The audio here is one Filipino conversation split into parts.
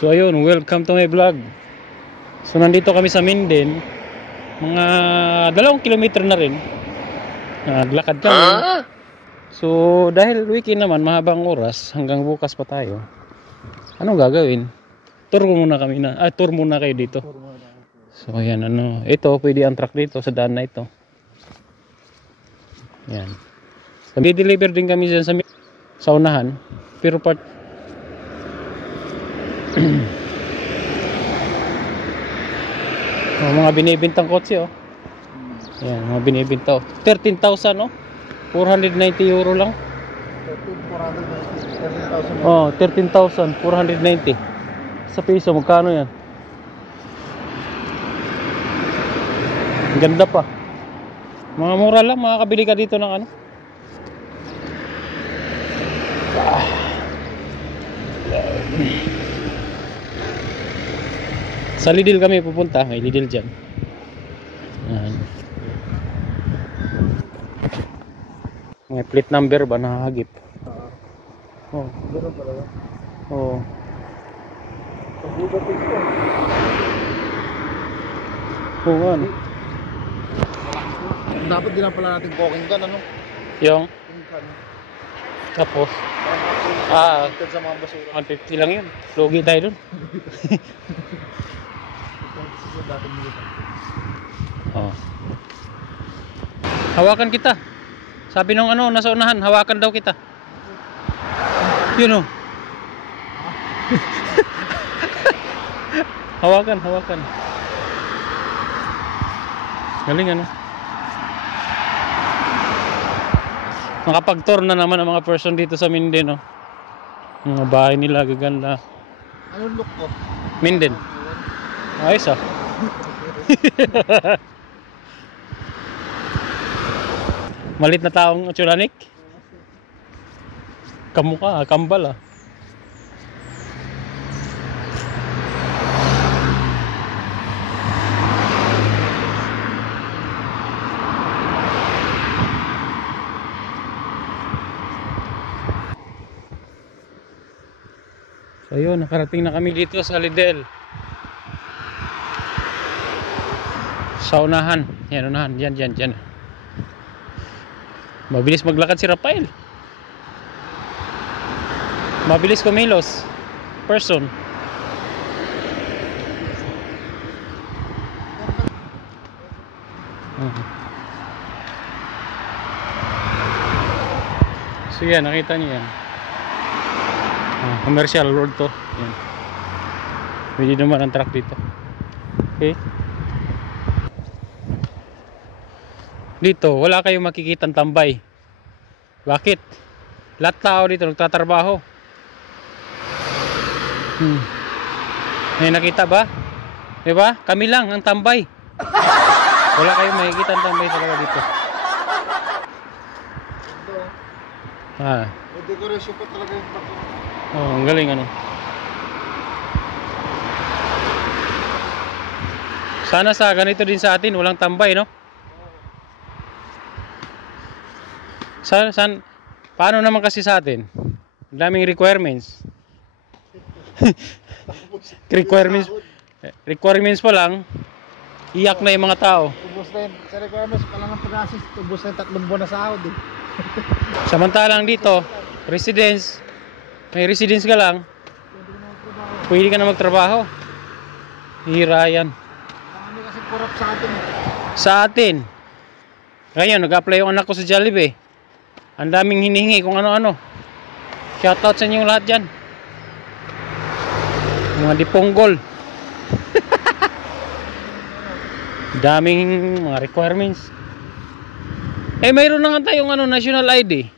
So ayun, welcome to my vlog. So nandito kami sa Minden. Mga 2 kilometer na rin. Naglakad kami. So dahil weekend naman, mahabang oras, hanggang bukas pa tayo. Anong gagawin? Tour muna kami na. Tour muna kayo dito. So ayan, ito pwede ang truck dito sa daan na ito. Yan. Deliver din kami dyan sa unahan. Pero part mga binibintang kotse Yan, mga binibinta 13,000 490 euro lang. 13,490 sa piso. Magkano yan? Ganda pa. Mga mura lang, makakabili ka dito ng sa Lidl kami pupunta. May Lidl dyan. May plate number ba nakahagip? Gano'n pala. Ano? Dapat din pala natin cooking can, Yung? Tapos? Sa mga basura. 150 lang yun. Lugi tayo dun. Hawakan kita. Sabi nung nasa unahan, hawakan daw kita. Yun Hawakan. Galing Nakapag-tour na naman ang mga person dito sa Minden Mga bahay nila gaganda. Anong look ko? Minden. Ayos Malit na taong Chulanik. Kamukha, kambal So ayun, nakarating na kami dito sa Lidl. Sa unahan. Yan, unahan. Yan. Mabilis maglakad si Rafael. Mabilis kumilos. Person. So yan, nakita niyo yan. Commercial road to. Yan. Pwede naman ang truck dito. Okay. Dito, wala kayong makikitang tambay. Bakit? Lahat tao dito nagtatrabaho. May nakita ba? Diba? Kami lang ang tambay. Wala kayong makikita ang tambay talaga dito. May decoration pa talaga yung truck. Ang galing Sana sa ganito din sa atin, walang tambay, no? Paano naman kasi sa atin? Ang daming requirements. Requirements pa lang, iyak na yung mga tao. Tubos na yun. Sa requirements pa lang ang pag-assist, tubos na yung 3 buwan na sahod Samantalang dito, may residence ka lang, pwede ka na magtrabaho. Hira yan. Kami kasi corrupt sa atin. Sa atin. Ngayon, nag-apply yung anak ko sa Jollibee. Ang daming hinihingi kung ano-ano. Shoutout sa inyong lahat dyan. Mga diponggol. Daming mga requirements. Mayroon na nga tayong national ID.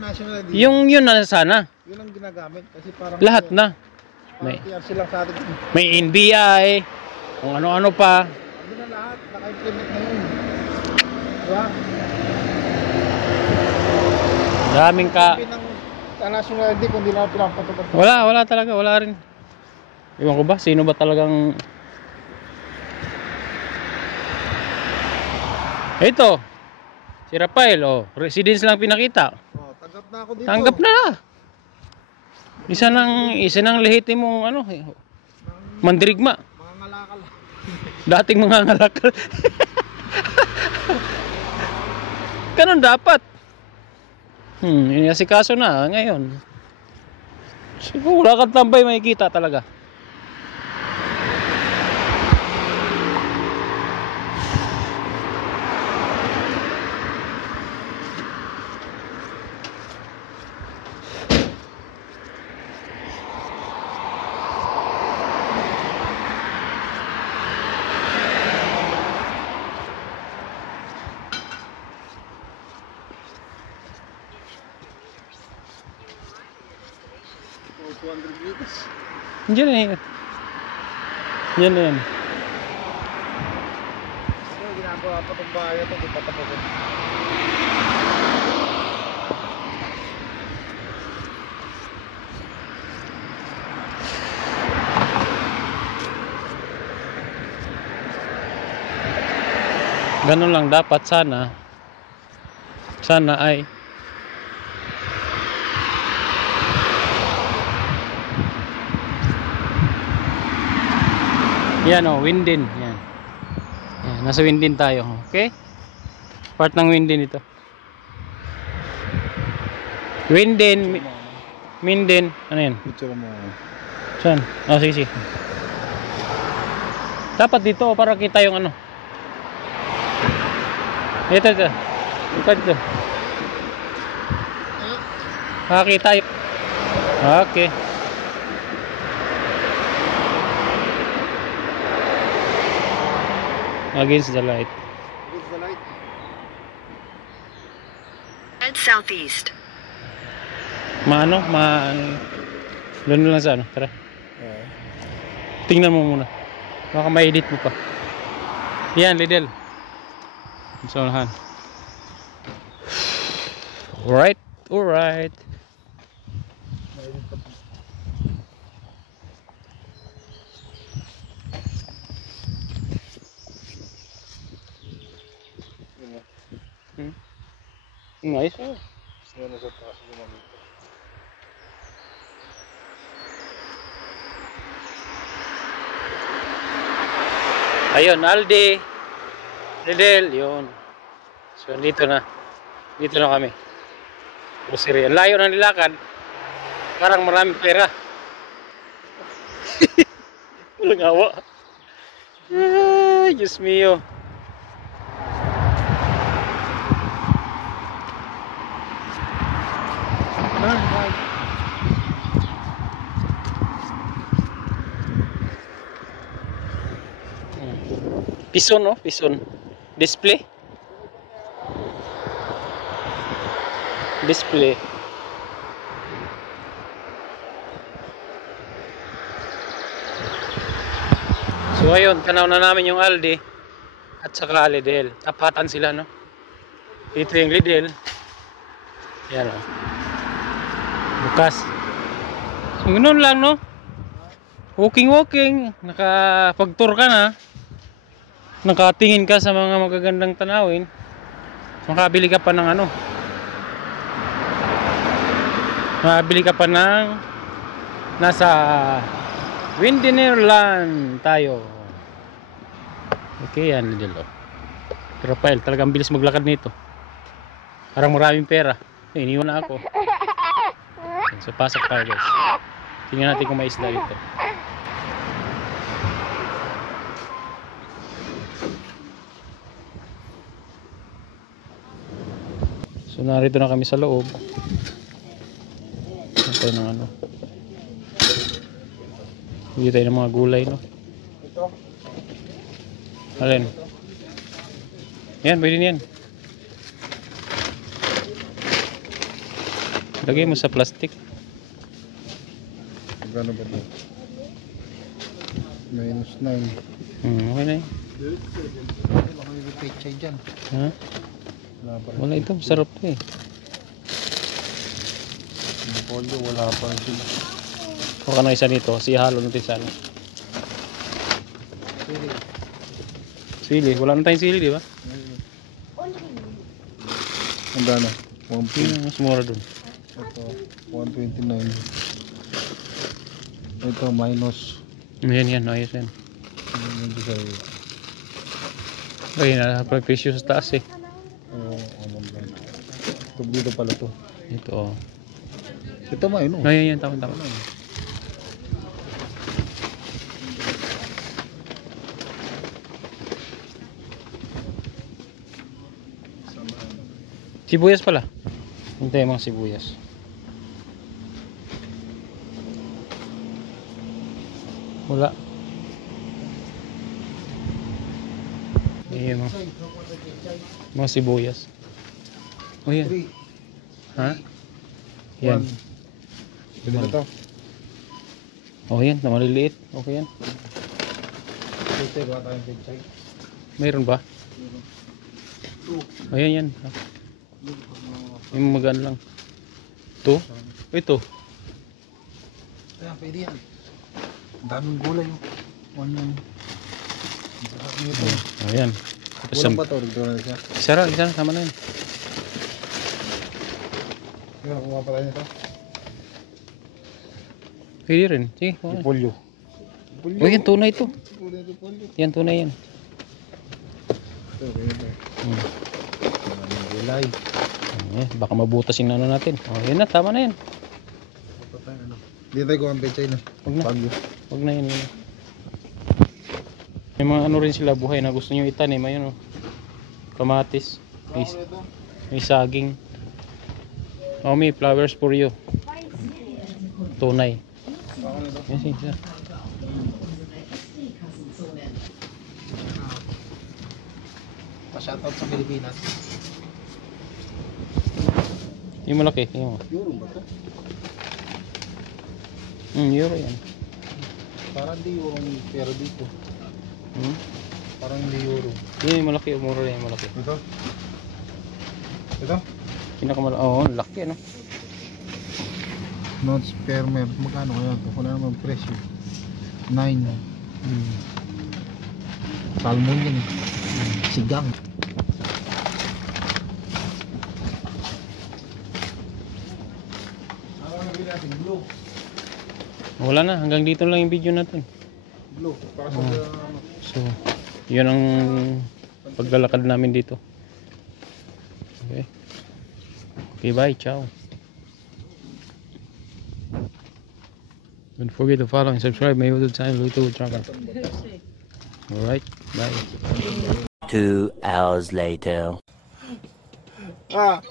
National ID. Yung yun na sana. Yun ang ginagamit. Kasi parang lahat na. TRC lang sa atin. May NBI. Kung ano-ano pa. Hindi na lahat. Naka-implement na yun. Diba? Daming national ID kung di na pinapatupad. Wala talaga, wala rin. Iwan ko ba, sino ba talagang ito, si Rafael, residence lang pinakita. Tanggap na ako dito. Tanggap na. Isa ng lehitimong ano, mandirigma. Mga ngalakal. Dating mga ngalakal. Ganun dapat. Inasikaso na ngayon. Siguro wala kang tambay, makikita talaga. O, 200 meters. Diyan na yan. Yan na yan. Ito, ginagawa pa itong bahay ito. Di patapusin. Ganun lang dapat sana. Sana ay yan o, Windin. Yan. Yan, nasa Windin tayo. Okay? Part ng Windin ito. Windin. Minden. Ano yan? Picture mo. Saan? Oh, sige, sige. Dapat dito para kita yung ano. Ito. Ito. Makakita yun. Okay. Against the light. Here's the light. Head southeast. Doon lang sa ano. Tara. Tingnan mo muna. Baka ma-edit mo pa. Yan, Lidl. Sa unahan. Alright. Alright. Nice. Yan na sa taas gumamit. Ayun, Aldi. Lidl, yun. So, dito na. Dito na kami. Grocery. Ang layo ng nilakad. Parang maraming pera. Walang awa. Ay, Diyos mio. Pison, no? Pison. Display. Display. So ayun, tanaw na namin yung Aldi at saka Lidl. Tapatan sila, no? Dito yung Lidl. Yan, o. Bukas. So ganoon lang, no? Walking. Nakapag-tour ka na. Nakatingin ka sa mga magagandang tanawin. Makabili ka pa ng ano. Makabili ka pa ng nasa Windinerland tayo. Okay, yan Lidl. Pero Rafael, talagang bilis maglakad nito. Parang maraming pera. Iniwan na ako. So pasok tayo, guys. Tingnan natin kung may isda dito. So narito na kami sa loob. Ito ng ano. Hindi tayo ng mga gulay, no? Ito. Alin? Yan, pwede yan. Lagay mo sa plastic. Gano ba ito? -9. Okay na yun. Baka may pechay dyan. Ha? Wala pa rin. Wala ito, sarap to eh. Yung polio, wala pa rin sila. Huwag ka na isa nito, halo natin sa ano. Sili, wala na tayong sili, di ba? Ang dana? 1 Mas mura dun. Ito, 129. Ito minus. Yan, ayos yan. Medyo sa iyo. Ay, nakapresyo sa taas eh. Oo, ano ba? Ito dito pala to. Ito oh. Ito minus. Yan, tama. Sibuyas pala. Hintay mga sibuyas. Wala. Ayan mga sibuyas. Oh yan. 3. Ha? Yan. Pwede na to. Oh yan, na maliliit. Okay yan. Ito, gawa tayong pechay. Mayroon ba? Oh yan. Yung magaan lang. Ito? Ito. Kaya pwede yan. Ang daming gulay. One yan. Oh yan. Kulang ba ito? Ito na siya. Isa na, tama na yan. Kaya kuha pa tayo nito. Pwede rin. Sige, kuha na. Polyo. Oh yan, tunay ito. Polyo. Yan, tunay yan. Ito, ito. Daming gulay. Baka mabutas yung ano natin. Oh, yan na, tama na yan. Dito tayo kuha ang pechay na. Huwag na. Bagyo. Huwag na yan. May mga ano rin sila buhay na gusto nyo itanim. Ayun oh. Kamatis. May saging. Oh, may flowers for you. Tunay. Yan siya. Pa-shoutout sa Pilipinas. Yung malaki. Yung Euro ba ito? euro yan. Parang di euro pero dito. Parang hindi euro. Yan yung malaki. Umura yan yung malaki. Ito? Ito? Pinakamalaki. Oo, laki ano. Not spermer. Magkano kaya ito? Wala naman presyo. 9. Salmon yun. Sigang. Wala na. Hanggang dito lang yung video natin. Blue. Para sa So, yun ang paglalakad namin dito. Okay. Okay, bye. Ciao. Don't forget to follow and subscribe my YouTube channel. Alright, bye. 2 hours later. Ah!